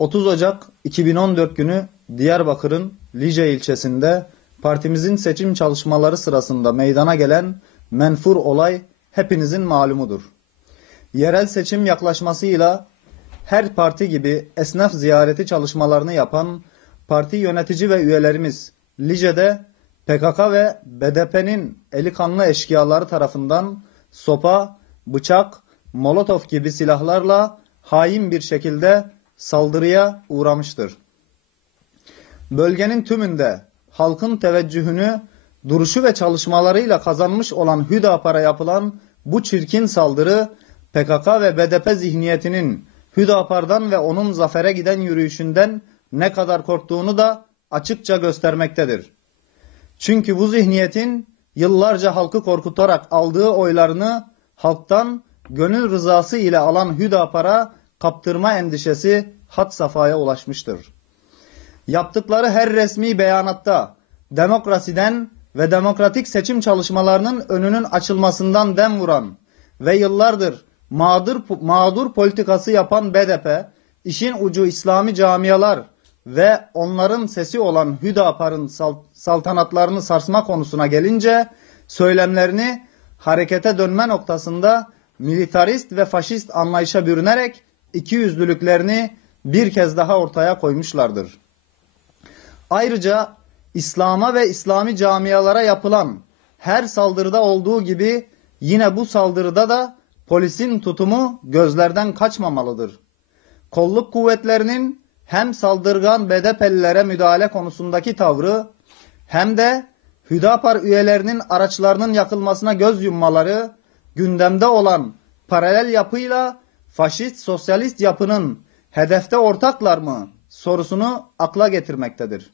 30 Ocak 2014 günü Diyarbakır'ın Lice ilçesinde partimizin seçim çalışmaları sırasında meydana gelen menfur olay hepinizin malumudur. Yerel seçim yaklaşmasıyla her parti gibi esnaf ziyareti çalışmalarını yapan parti yönetici ve üyelerimiz Lice'de PKK ve BDP'nin eli kanlı eşkıyaları tarafından sopa, bıçak, molotof gibi silahlarla hain bir şekilde saldırıya uğramıştır. Bölgenin tümünde halkın teveccühünü, duruşu ve çalışmalarıyla kazanmış olan Hüdapar'a yapılan bu çirkin saldırı PKK ve BDP zihniyetinin Hüdapar'dan ve onun zafere giden yürüyüşünden ne kadar korktuğunu da açıkça göstermektedir. Çünkü bu zihniyetin yıllarca halkı korkutarak aldığı oylarını halktan gönül rızası ile alan Hüdapar'a kaptırma endişesi had safhaya ulaşmıştır. Yaptıkları her resmi beyanatta demokrasiden ve demokratik seçim çalışmalarının önünün açılmasından dem vuran ve yıllardır mağdur politikası yapan BDP, işin ucu İslami camialar ve onların sesi olan Hüdapar'ın saltanatlarını sarsma konusuna gelince söylemlerini harekete dönme noktasında militarist ve faşist anlayışa bürünerek ikiyüzlülüklerini bir kez daha ortaya koymuşlardır. Ayrıca İslam'a ve İslami camialara yapılan her saldırıda olduğu gibi yine bu saldırıda da polisin tutumu gözlerden kaçmamalıdır. Kolluk kuvvetlerinin hem saldırgan BDP'lilere müdahale konusundaki tavrı hem de Hüdapar üyelerinin araçlarının yakılmasına göz yummaları gündemde olan paralel yapıyla faşist sosyalist yapının hedefte ortaklar mı sorusunu akla getirmektedir.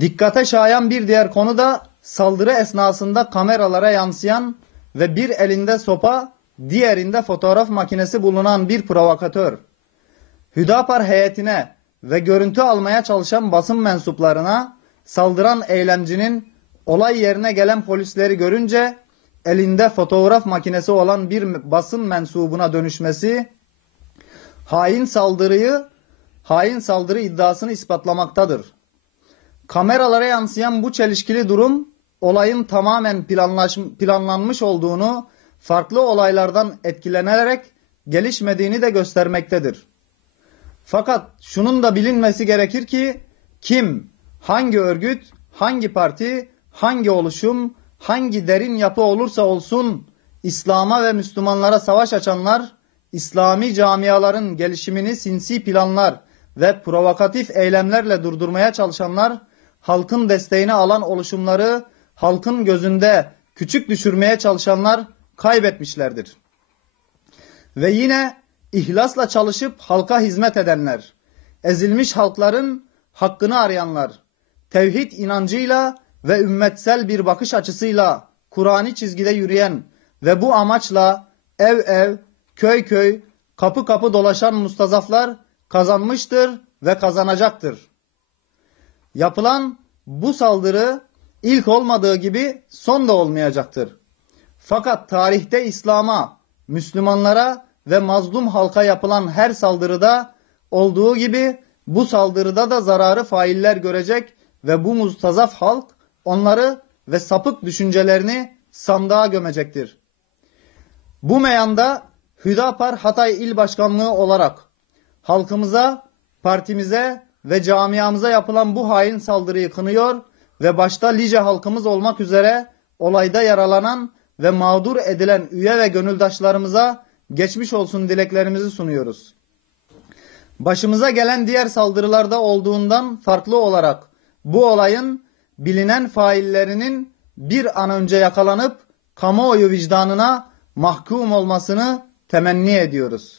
Dikkate şayan bir diğer konu da saldırı esnasında kameralara yansıyan ve bir elinde sopa, diğerinde fotoğraf makinesi bulunan bir provokatör. Hüdapar heyetine ve görüntü almaya çalışan basın mensuplarına saldıran eylemcinin olay yerine gelen polisleri görünce elinde fotoğraf makinesi olan bir basın mensubuna dönüşmesi hain saldırı iddiasını ispatlamaktadır. Kameralara yansıyan bu çelişkili durum olayın tamamen planlanmış olduğunu, farklı olaylardan etkilenerek gelişmediğini de göstermektedir. Fakat şunun da bilinmesi gerekir ki kim, hangi örgüt, hangi parti, hangi oluşum, hangi derin yapı olursa olsun İslam'a ve Müslümanlara savaş açanlar, İslami camiaların gelişimini sinsi planlar ve provokatif eylemlerle durdurmaya çalışanlar, halkın desteğini alan oluşumları halkın gözünde küçük düşürmeye çalışanlar kaybetmişlerdir. Ve yine ihlasla çalışıp halka hizmet edenler, ezilmiş halkların hakkını arayanlar, tevhid inancıyla ve ümmetsel bir bakış açısıyla Kur'ani çizgide yürüyen ve bu amaçla ev ev, köy köy, kapı kapı dolaşan mustazaflar kazanmıştır ve kazanacaktır. Yapılan bu saldırı ilk olmadığı gibi son da olmayacaktır. Fakat tarihte İslam'a, Müslümanlara ve mazlum halka yapılan her saldırıda olduğu gibi bu saldırıda da zararı failler görecek ve bu mustazaf halk onları ve sapık düşüncelerini sandığa gömecektir. Bu meyanda Hüdapar Hatay İl Başkanlığı olarak halkımıza, partimize ve camiamıza yapılan bu hain saldırıyı kınıyor ve başta Lice halkımız olmak üzere olayda yaralanan ve mağdur edilen üye ve gönüldaşlarımıza geçmiş olsun dileklerimizi sunuyoruz. Başımıza gelen diğer saldırılarda olduğundan farklı olarak bu olayın bilinen faillerinin bir an önce yakalanıp kamuoyu vicdanına mahkum olmasını temenni ediyoruz.